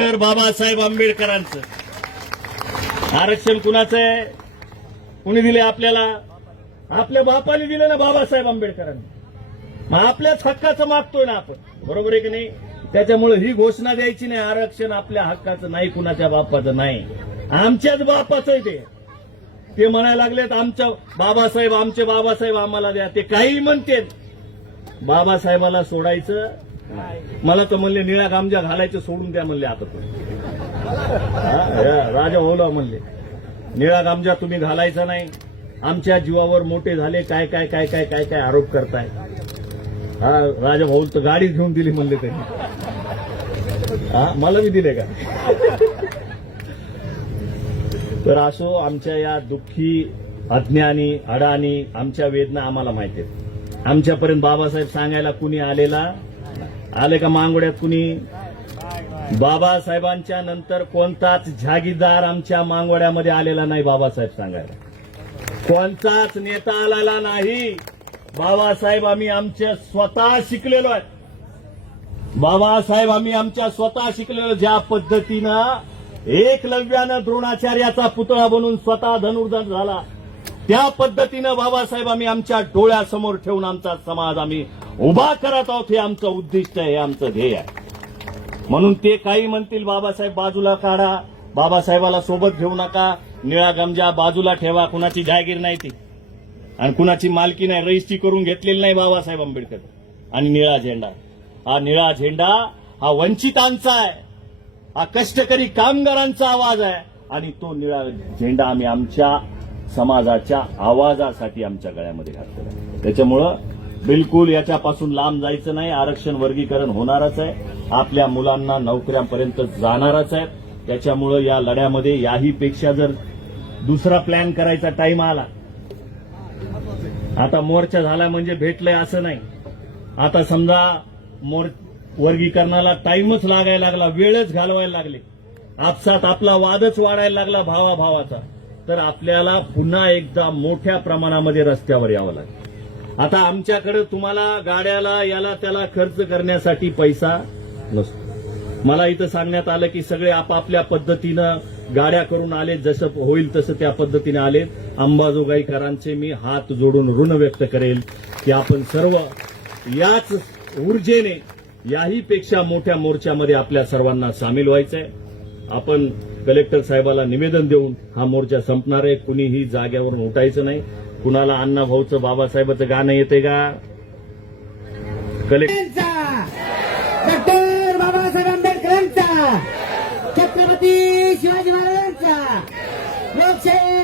Doctor Babasaheb आंबेडकरांचं. आरक्षण कुणाचं आहे? कुणी दिले आपल्याला? आपल्या बापाने दिलं ना, बाबासाहेब आंबेडकरांनी. मग आपल्याच हक्काचं मागतोय ना आपण, बरोबर आहे की नाही? त्याच्यामुळे ही घोषणा द्यायची नाही, आरक्षण आपल्या हक्काचं नाही, कुणाच्या बापाचं नाही, आमच्याच बापाचं आहे. ते म्हणायला लागलेत आमच्या बाबासाहेब, आमचे बाबासाहेब आम्हाला द्या. ते काही म्हणते, बाबासाहेबाला सोडायचं. मला तर म्हणले निळा गामजा घालायचं सोडून द्या म्हणले. आता राजा भाऊला म्हणले निळा गामजा तुम्ही घालायचा नाही, आमच्या जीवावर मोठे झाले, काय काय काय काय काय काय आरोप करताय. हा राजा भाऊ तर गाडी घेऊन दिली म्हणले त्यांनी. हा मला बी दिले का? तर असो, आमच्या या दुःखी, अज्ञानी, अडाणी आमच्या वेदना आम्हाला माहिती आहेत. आमच्यापर्यंत बाबासाहेब सांगायला कुणी आले का मांगोड्यात कुणी? बाबासाहेबांच्या नंतर कोणताच जागीरदार आमच्या मांगोड्यामध्ये आलेला नाही बाबासाहेब सांगायला. कोणताच नेता आलेला नाही. बाबासाहेब आम्ही आमच्या स्वतः शिकलेलो आहे. बाबासाहेब आम्ही आमच्या स्वतः शिकलेलो. ज्या पद्धतीनं एकलव्यानं द्रोणाचार्याचा पुतळा बनून स्वतः धनुर्धर झाला, त्या पद्धतीनं बाबासाहेब आम्ही आमच्या डोळ्यासमोर ठेवून आमचा समाज आम्ही उभा करत आहोत. हे आमचं उद्दिष्ट आहे, हे आमचं ध्येय आहे. म्हणून ते काही म्हणतील बाबासाहेब बाजूला काढा, बाबासाहेबाला सोबत घेऊ नका, निळा गमजा बाजूला ठेवा. कुणाची जागीर नाही ती आणि कुणाची मालकी नाही, रजिस्ट्री करून घेतलेली नाही बाबासाहेब आंबेडकर. आणि निळा झेंडा, हा निळा झेंडा हा वंचितांचा आहे, हा कष्टकरी कामगारांचा आवाज आहे. आणि तो निळा झेंडा आम्ही आमच्या समाजाच्या आवाजासाठी आमच्या गळ्यामध्ये घातलेला आहे. त्याच्यामुळं बिलकुल याच्यापासून लांब जायचं नाही. आरक्षण वर्गीकरण होणारच आहे, आपल्या मुलांना नोकऱ्यांपर्यंत जाणारच आहे. त्याच्यामुळं या लढ्यामध्ये याही पेक्षा जर दुसरा प्लॅन करायचा टाइम आला, आता मोर्चा झाला म्हणजे भेटलंय असं नाही. आता समजा वर्गीकरणाला टाइमच लागायला लागला, वेळच घालवायला लागले, आपसात आपला वादच वाढायला लागला भावाभावाचा, तर आपल्याला पुन्हा एकदा मोठ्या प्रमाणामध्ये रस्त्यावर यावं लागेल. आता आमच्याकडे तुम्हाला गाड्याला याला त्याला खर्च करण्यासाठी पैसा नसतो. मला इथं सांगण्यात आलं की सगळे आपापल्या पद्धतीनं गाड्या करून आले, जसं होईल तसं त्या पद्धतीने आले. अंबाजोगाईकरांचे मी हात जोडून ऋण व्यक्त करेल की आपण सर्व याच ऊर्जेने याही पेक्षा मोठ्या मोर्चामध्ये आपल्या सर्वांना सामील व्हायचंय. आपण कलेक्टर साहेबाला निवेदन देऊन हा मोर्चा संपणार आहे. कुणीही जाग्यावरून उठायचं नाही. कुणाला अण्णा भाऊचं बाबासाहेबाचं गाणं येते का? डॉक्टर बाबासाहेब आंबेडकरांचा, छत्रपती शिवाजी महाराजांचा, लोकशाही